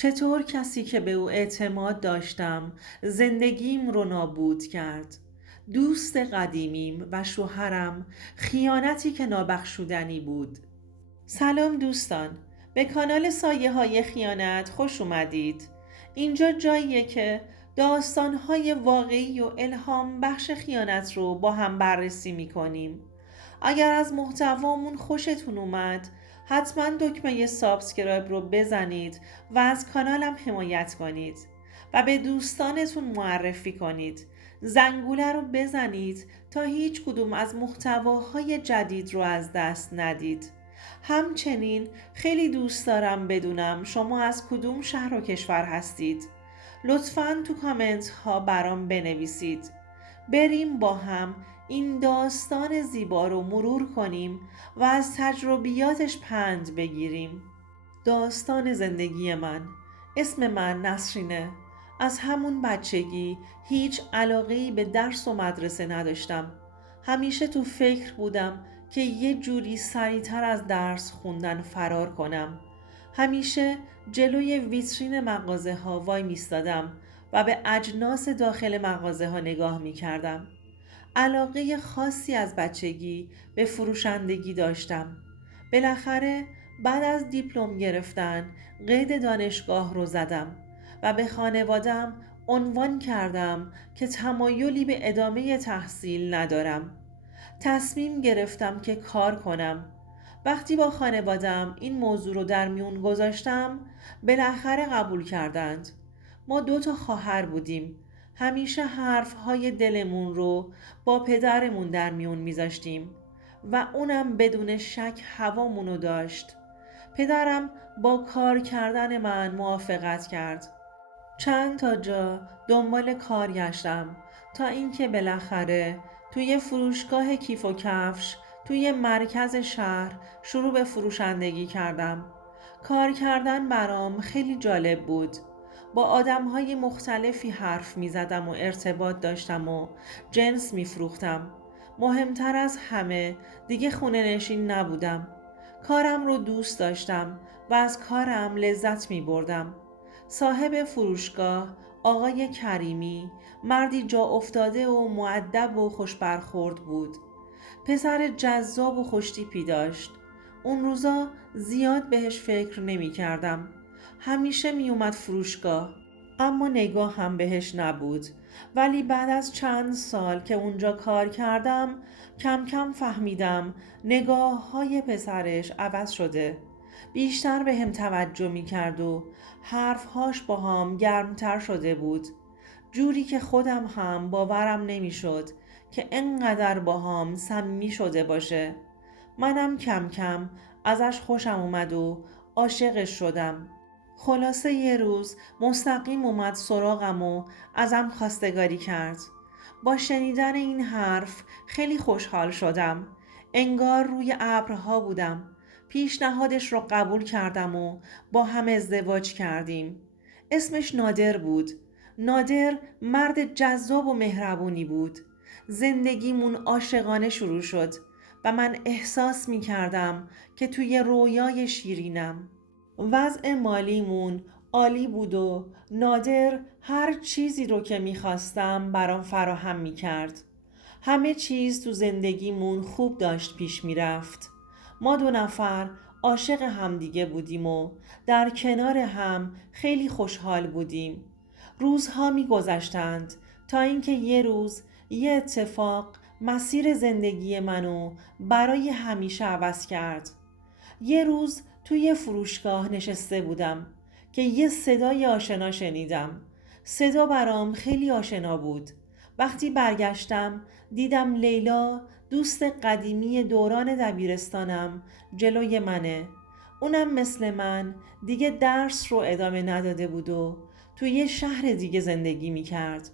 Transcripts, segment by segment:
چطور کسی که به او اعتماد داشتم زندگیم رو نابود کرد؟ دوست قدیمیم و شوهرم، خیانتی که نابخشودنی بود. سلام دوستان، به کانال سایه های خیانت خوش اومدید. اینجا جاییه که داستانهای واقعی و الهام بخش خیانت رو با هم بررسی میکنیم. اگر از محتوامون خوشتون اومد حتما دکمه سابسکرایب رو بزنید و از کانالم حمایت کنید و به دوستانتون معرفی کنید. زنگوله رو بزنید تا هیچ کدوم از محتواهای جدید رو از دست ندید. همچنین خیلی دوست دارم بدونم شما از کدوم شهر و کشور هستید. لطفاً تو کامنت ها برام بنویسید. بریم با هم این داستان زیبا رو مرور کنیم و از تجربیاتش پند بگیریم. داستان زندگی من. اسم من نسرینه. از همون بچگی هیچ علاقه‌ای به درس و مدرسه نداشتم. همیشه تو فکر بودم که یه جوری سریعتر از درس خوندن فرار کنم. همیشه جلوی ویترین مغازه ها وای میستادم و به اجناس داخل مغازه ها نگاه می کردم. علاقه خاصی از بچگی به فروشندگی داشتم. بالاخره بعد از دیپلم گرفتن قید دانشگاه رو زدم و به خانوادم عنوان کردم که تمایلی به ادامه تحصیل ندارم. تصمیم گرفتم که کار کنم. وقتی با خانوادم این موضوع رو در میون گذاشتم بالاخره قبول کردند. ما 2 خواهر بودیم. همیشه حرفهای دلمون رو با پدرمون در میون میذاشتیم و اونم بدون شک هوامونو داشت. پدرم با کار کردن من موافقت کرد. چند تا جا دنبال کار گشتم تا اینکه بالاخره توی فروشگاه کیف و کفش توی مرکز شهر شروع به فروشندگی کردم. کار کردن برام خیلی جالب بود. با آدمهای مختلفی حرف می زدم و ارتباط داشتم و جنس می فروختم. مهمتر از همه دیگه خونه نشین نبودم. کارم رو دوست داشتم و از کارم لذت می بردم. صاحب فروشگاه آقای کریمی مردی جا افتاده و مؤدب و خوش برخورد بود. پسر جذاب و خوشتیپی داشت. اون روزا زیاد بهش فکر نمی کردم. همیشه می اومد فروشگاه اما نگاه هم بهش نبود. ولی بعد از چند سال که اونجا کار کردم کم کم فهمیدم نگاه های پسرش عوض شده. بیشتر به هم توجه می کرد و حرفهاش با هم گرمتر شده بود. جوری که خودم هم باورم نمی شد که انقدر با هم صمیمی شده باشه. منم کم کم ازش خوشم اومد و عاشقش شدم. خلاصه یه روز مستقیم اومد سراغم و ازم خواستگاری کرد. با شنیدن این حرف خیلی خوشحال شدم. انگار روی ابرها بودم. پیشنهادش رو قبول کردم و با هم ازدواج کردیم. اسمش نادر بود. نادر مرد جذاب و مهربونی بود. زندگیمون عاشقانه شروع شد و من احساس می کردم که توی رویای شیرینم. وضع مالیمون عالی بود و نادر هر چیزی رو که میخواستم برام فراهم میکرد. همه چیز تو زندگیمون خوب داشت پیش میرفت. ما 2 عاشق همدیگه بودیم و در کنار هم خیلی خوشحال بودیم. روزها میگذشتند تا اینکه یه روز یه اتفاق مسیر زندگی منو برای همیشه عوض کرد. یه روز توی فروشگاه نشسته بودم که یه صدای آشنا شنیدم. صدا برام خیلی آشنا بود. وقتی برگشتم دیدم لیلا، دوست قدیمی دوران دبیرستانم، جلوی منه. اونم مثل من دیگه درس رو ادامه نداده بود و توی یه شهر دیگه زندگی می کرد.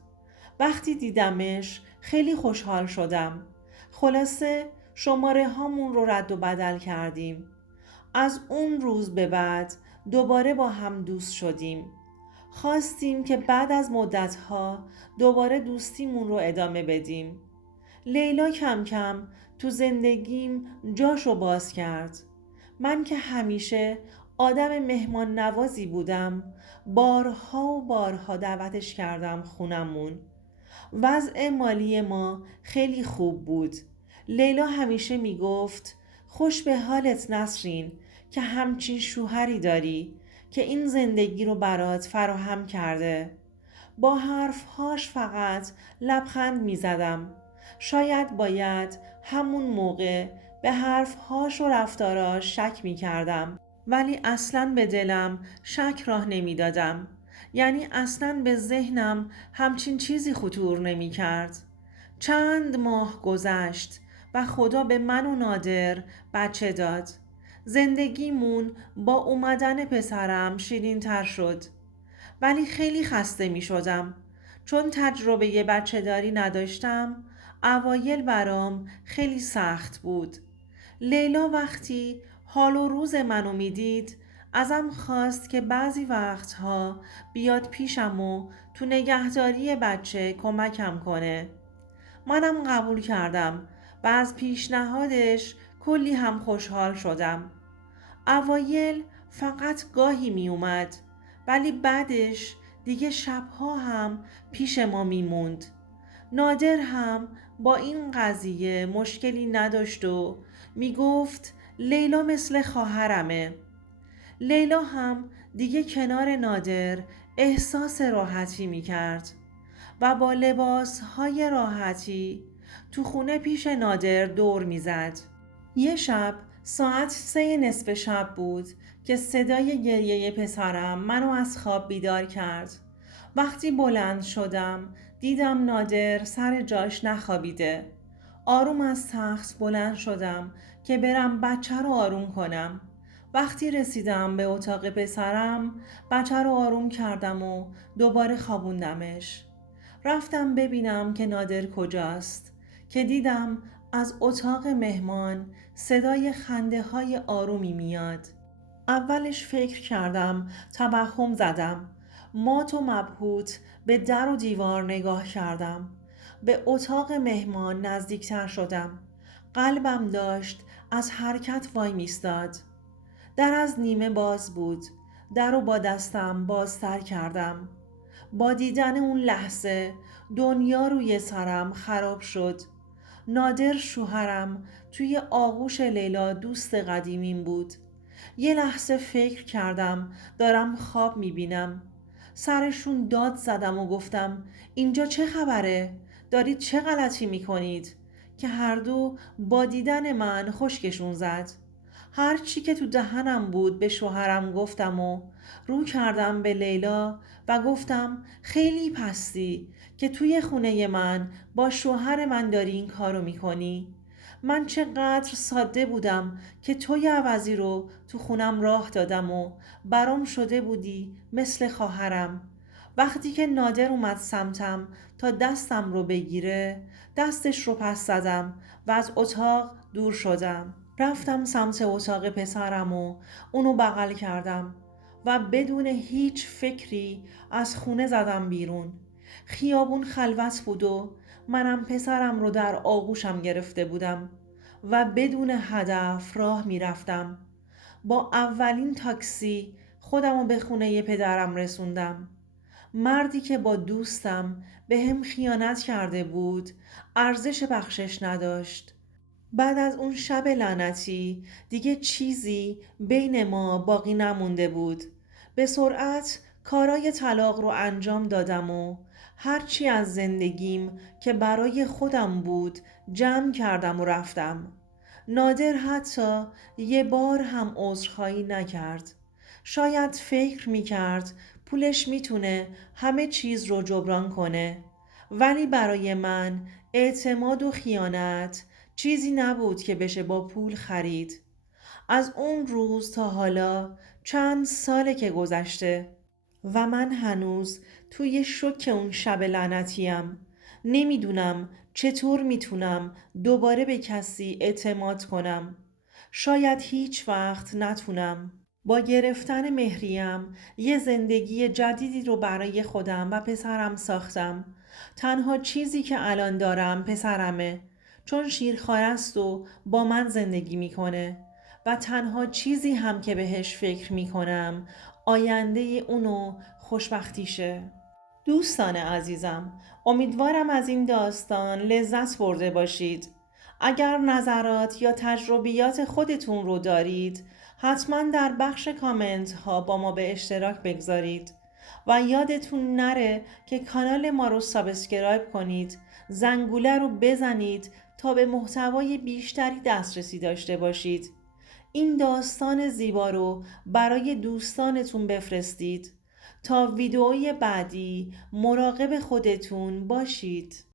وقتی دیدمش خیلی خوشحال شدم. خلاصه شماره هامون رو رد و بدل کردیم. از اون روز به بعد دوباره با هم دوست شدیم. خواستیم که بعد از مدتها دوباره دوستیمون رو ادامه بدیم. لیلا کم کم تو زندگیم جاشو باز کرد. من که همیشه آدم مهمان نوازی بودم. بارها و بارها دعوتش کردم خونمون. وضع مالی ما خیلی خوب بود. لیلا همیشه میگفت خوش به حالت نسرین که همچین شوهری داری که این زندگی رو برات فراهم کرده. با حرفهاش فقط لبخند میزدم. شاید باید همون موقع به حرفهاش و رفتاراش شک میکردم، ولی اصلاً به دلم شک راه نمیدادم. یعنی اصلاً به ذهنم همچین چیزی خطور نمیکرد. چند ماه گذشت و خدا به من و نادر بچه داد. زندگیمون با اومدن پسرم شیرین تر شد. ولی خیلی خسته می شدم. چون تجربه بچه داری نداشتم، اوایل برام خیلی سخت بود. لیلا وقتی حال و روز منو می دید، ازم خواست که بعضی وقتها بیاد پیشم و تو نگهداری بچه کمکم کنه. منم قبول کردم و از پیشنهادش کلی هم خوشحال شدم. اوایل فقط گاهی می اومد، ولی بعدش دیگه شبها هم پیش ما می موند. نادر هم با این قضیه مشکلی نداشت و می گفت لیلا مثل خواهرمه. لیلا هم دیگه کنار نادر احساس راحتی می کرد و با لباسهای راحتی تو خونه پیش نادر دور می زد. یه شب ساعت 3 نصف شب بود که صدای گریه پسرم منو از خواب بیدار کرد. وقتی بلند شدم دیدم نادر سر جاش نخوابیده. آروم از تخت بلند شدم که برم بچه رو آروم کنم. وقتی رسیدم به اتاق پسرم بچه رو آروم کردم و دوباره خوابوندمش. رفتم ببینم که نادر کجاست که دیدم از اتاق مهمان صدای خنده های آرومی میاد. اولش فکر کردم توهم زدم. مات و مبهوت به در و دیوار نگاه کردم. به اتاق مهمان نزدیکتر شدم. قلبم داشت از حرکت وای میستاد. در از نیمه باز بود. در رو با دستم بازتر کردم. با دیدن اون لحظه دنیا روی سرم خراب شد. نادر شوهرم توی آغوش لیلا دوست قدیمیم بود. یه لحظه فکر کردم دارم خواب میبینم. سرشون داد زدم و گفتم اینجا چه خبره؟ دارید چه غلطی میکنید؟ که هر دو با دیدن من خشکشون زد. هر چی که تو دهنم بود به شوهرم گفتم و رو کردم به لیلا و گفتم خیلی پستی که توی خونه من با شوهر من داری این کارو میکنی. من چقدر ساده بودم که توی عوضی رو تو خونم راه دادم و برام شده بودی مثل خواهرم. وقتی که نادر اومد سمتم تا دستم رو بگیره دستش رو پس زدم و از اتاق دور شدم. رفتم سمت اتاق پسرم و اونو بغل کردم و بدون هیچ فکری از خونه زدم بیرون. خیابون خلوت بود و منم پسرم رو در آغوشم گرفته بودم و بدون هدف راه می رفتم. با اولین تاکسی خودم رو به خونه پدرم رسوندم. مردی که با دوستم به هم خیانت کرده بود ارزش بخشش نداشت. بعد از اون شب لعنتی دیگه چیزی بین ما باقی نمونده بود. به سرعت کارای طلاق رو انجام دادم و هرچی از زندگیم که برای خودم بود جمع کردم و رفتم. نادر حتی یه بار هم عذرخواهی نکرد. شاید فکر میکرد پولش میتونه همه چیز رو جبران کنه، ولی برای من اعتماد و خیانت چیزی نبود که بشه با پول خرید. از اون روز تا حالا چند ساله که گذشته و من هنوز توی شوک اون شب لعنتیم. نمیدونم چطور میتونم دوباره به کسی اعتماد کنم. شاید هیچ وقت نتونم. با گرفتن مهریم یه زندگی جدیدی رو برای خودم و پسرم ساختم. تنها چیزی که الان دارم پسرمه، چون شیرخوار است و با من زندگی میکنه. و تنها چیزی هم که بهش فکر می کنم آینده اونو خوشبختیشه. دوستان عزیزم، امیدوارم از این داستان لذت برده باشید. اگر نظرات یا تجربیات خودتون رو دارید، حتما در بخش کامنت ها با ما به اشتراک بگذارید و یادتون نره که کانال ما رو سابسکرایب کنید، زنگوله رو بزنید تا به محتوای بیشتری دسترسی داشته باشید. این داستان زیبا رو برای دوستانتون بفرستید. تا ویدئوی بعدی مراقب خودتون باشید.